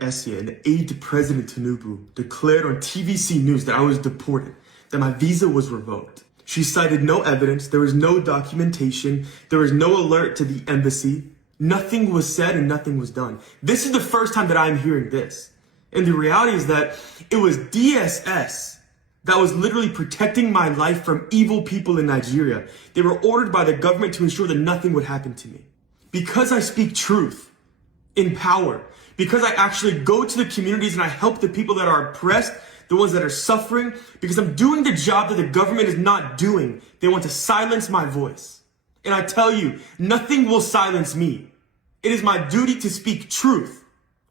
Essia, an aide to President Tinubu, declared on TVC News that I was deported, that my visa was revoked. She cited no evidence, there was no documentation, there was no alert to the embassy. Nothing was said and nothing was done. This is the first time that I'm hearing this. And the reality is that it was DSS that was literally protecting my life from evil people in Nigeria. They were ordered by the government to ensure that nothing would happen to me. Because I speak truth in power, because I actually go to the communities and I help the people that are oppressed, the ones that are suffering, because I'm doing the job that the government is not doing. They want to silence my voice. And I tell you, nothing will silence me. It is my duty to speak truth.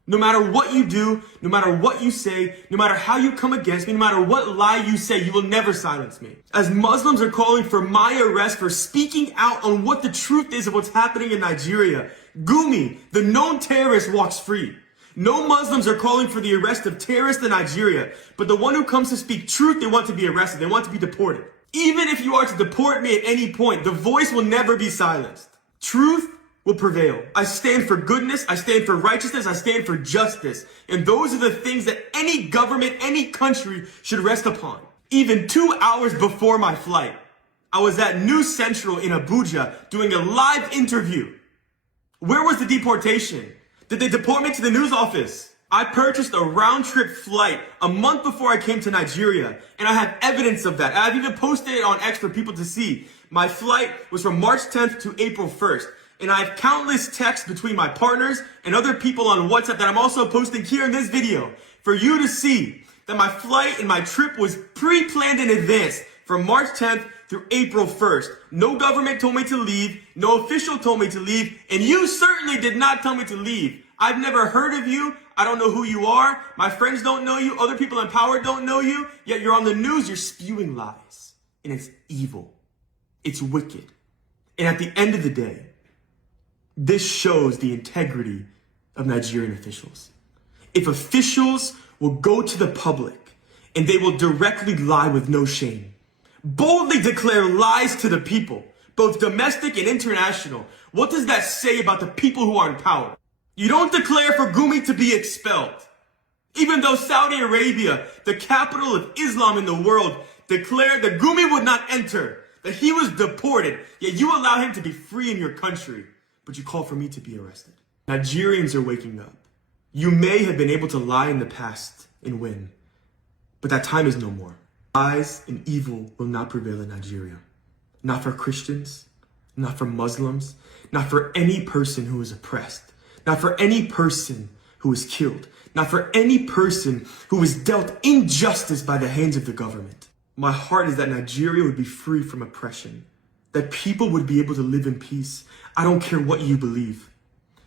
No matter what you do, no matter what you say, no matter how you come against me, no matter what lie you say, you will never silence me. As Muslims are calling for my arrest for speaking out on what the truth is of what's happening in Nigeria, Gumi, the known terrorist, walks free. No Muslims are calling for the arrest of terrorists in Nigeria, but the one who comes to speak truth, they want to be arrested. They want to be deported. Even if you are to deport me at any point, the voice will never be silenced. Truth will prevail. I stand for goodness, I stand for righteousness, I stand for justice. And those are the things that any government, any country should rest upon. Even 2 hours before my flight, I was at News Central in Abuja doing a live interview. Where was the deportation? Did they deport me to the news office? I purchased a round-trip flight a month before I came to Nigeria, and I have evidence of that. I've even posted it on X for people to see. My flight was from March 10th to April 1st, and I have countless texts between my partners and other people on WhatsApp that I'm also posting here in this video for you to see that my flight and my trip was pre-planned in advance from March 10th through April 1st. No government told me to leave, no official told me to leave, and you certainly did not tell me to leave. I've never heard of you. I don't know who you are. My friends don't know you. Other people in power don't know you. Yet you're on the news, you're spewing lies. And it's evil. It's wicked. And at the end of the day, this shows the integrity of Nigerian officials. If officials will go to the public and they will directly lie with no shame, boldly declare lies to the people, both domestic and international, what does that say about the people who are in power? You don't declare for Gumi to be expelled. Even though Saudi Arabia, the capital of Islam in the world, declared that Gumi would not enter, that he was deported, yet you allow him to be free in your country, but you call for me to be arrested. Nigerians are waking up. You may have been able to lie in the past and win, but that time is no more. Lies and evil will not prevail in Nigeria. Not for Christians, not for Muslims, not for any person who is oppressed. Not for any person who is killed. Not for any person who is dealt injustice by the hands of the government. My heart is that Nigeria would be free from oppression. That people would be able to live in peace. I don't care what you believe.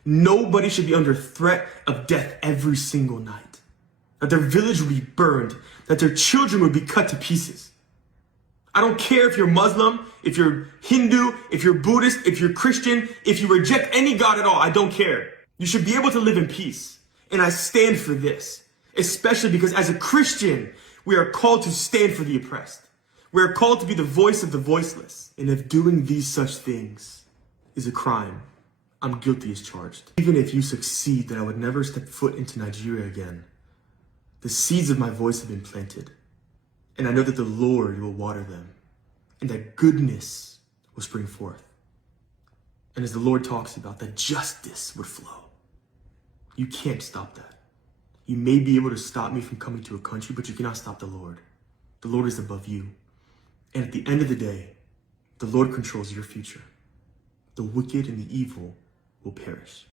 Nobody should be under threat of death every single night. That their village would be burned. That their children would be cut to pieces. I don't care if you're Muslim, if you're Hindu, if you're Buddhist, if you're Christian, if you reject any God at all, I don't care. You should be able to live in peace. And I stand for this, especially because as a Christian, we are called to stand for the oppressed. We are called to be the voice of the voiceless. And if doing these such things is a crime, I'm guilty as charged. Even if you succeed that I would never step foot into Nigeria again, the seeds of my voice have been planted. And I know that the Lord will water them and that goodness will spring forth. And as the Lord talks about, that justice would flow. You can't stop that. You may be able to stop me from coming to a country, but you cannot stop the Lord. The Lord is above you. And at the end of the day, the Lord controls your future. The wicked and the evil will perish.